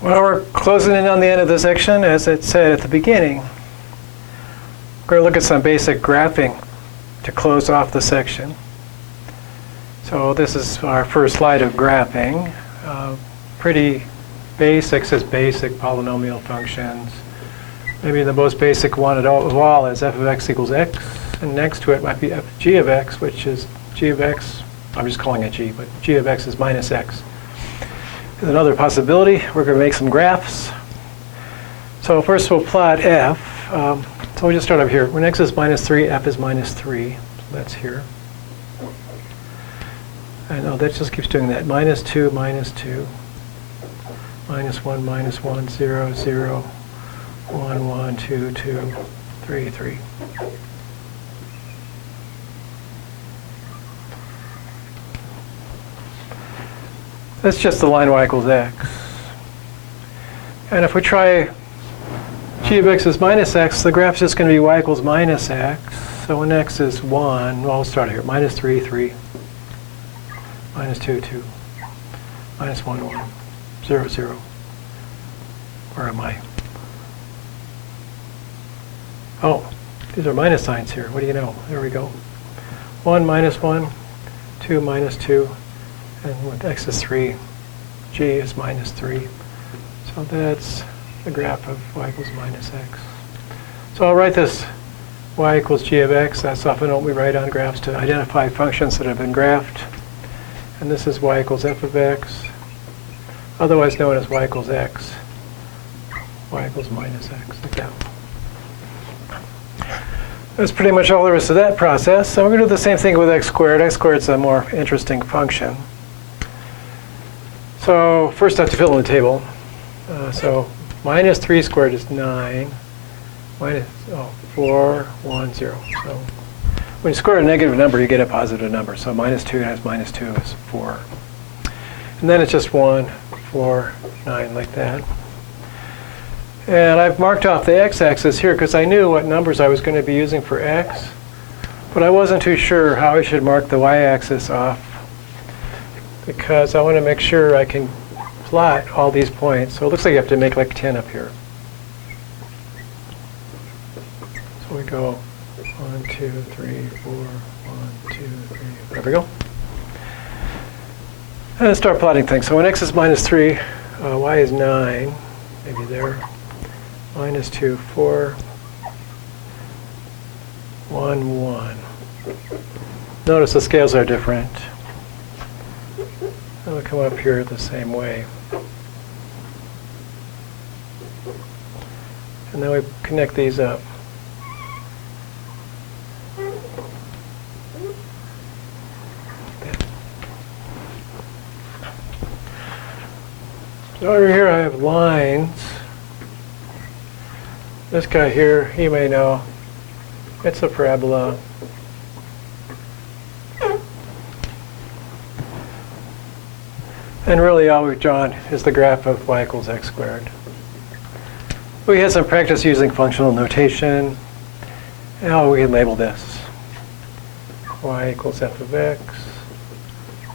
Well, we're closing in on the end of the section. As it said at the beginning, we're going to look at some basic graphing to close off the section. So this is our first slide of graphing. Pretty basic, says basic polynomial functions. Maybe the most basic one of all is f of x equals x, and next to it might be f of g of x, which is g of x, I'm just calling it g, but g of x is minus x. There's another possibility. We're going to make some graphs. So first we'll plot f. So we'll just start up here. When x is minus 3, f is minus 3. So that's here. And oh, that just keeps doing that. Minus 2, minus 2. Minus 1, 0, 0. 1, 1, 2, 2, 3, 3. That's just the line y equals x. And if we try g of x is minus x, the graph's just going to be y equals minus x. So when x is 1, well, we'll start here. Minus 3, 3. Minus 2, 2. Minus 1, 1. 0, 0. Where am I? Oh, these are minus signs here. What do you know? There we go. 1, minus 1. 2, minus 2. And with x is 3, g is minus 3. So that's the graph of y equals minus x. So I'll write this y equals g of x. That's often what we write on graphs to identify functions that have been graphed. And this is y equals f of x, otherwise known as y equals x. Y equals minus x, like that. That's pretty much all there is to that process. So we're going to do the same thing with x squared. X squared is a more interesting function. So first I have to fill in the table. So minus 3 squared is 9. Minus 4, 1, 0. So when you square a negative number, you get a positive number. So minus 2 times minus 2 is 4. And then it's just 1, 4, 9, like that. And I've marked off the x-axis here because I knew what numbers I was going to be using for x. But I wasn't too sure how I should mark the y-axis off, because I want to make sure I can plot all these points. So it looks like you have to make like 10 up here. So we go 1, 2, 3, 4, 1, 2, 3. There we go. And start plotting things. So when x is minus 3, y is 9. Maybe there. Minus 2, 4. 1, 1. Notice the scales are different. And we'll come up here the same way. And then we connect these up. So over here I have lines. This guy here, you may know, it's a parabola. And really all we've drawn is the graph of y equals x squared. We had some practice using functional notation. Now we can label this. Y equals f of x,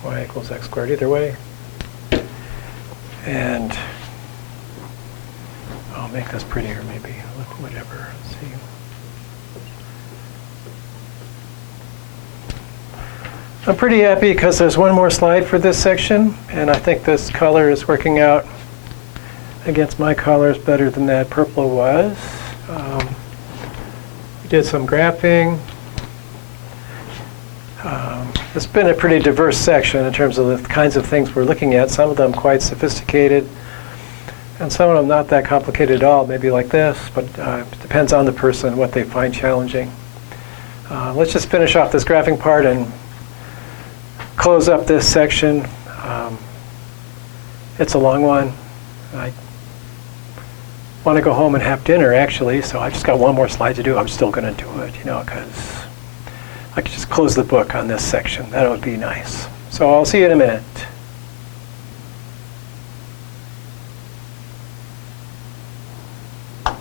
y equals x squared, either way. And I'll make this prettier maybe, whatever, let's see. I'm pretty happy because there's one more slide for this section, and I think this color is working out against my colors better than that purple was. We did some graphing. It's been a pretty diverse section in terms of the kinds of things we're looking at. Some of them quite sophisticated, and some of them not that complicated at all, maybe like this, but it depends on the person, what they find challenging. Let's just finish off this graphing part and close up this section. It's a long one. I want to go home and have dinner, actually, so I just got one more slide to do. I'm still going to do it, because I could just close the book on this section. That would be nice. So I'll see you in a minute.